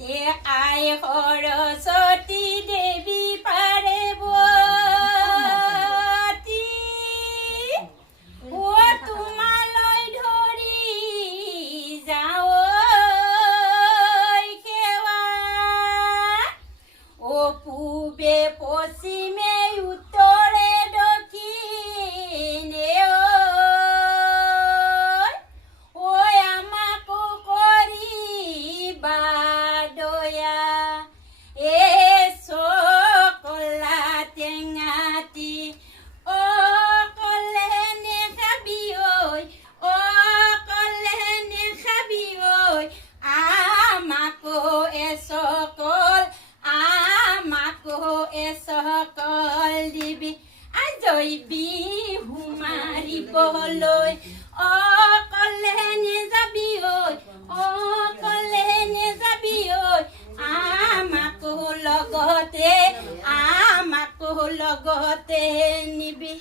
A I Saraswati দেৱী পাৰ্বতী ও তোমালৈ ধৰি যাওঁ সেৱা ও পূবে পশ্চিমে উত্তৰে দক্ষিণে ঐ আমাকো কৰিবা দয়া এ চকলা টেঙাটি অকলে নেখাবি ঐ অকলে নেখাবি ঐ আমাকো এচকল দিবি আজৈ বিহু মাৰিবলৈ অকলে নেযাবি ঐ অকলে নেযাবি ঐ আমাকো লগতে নিবি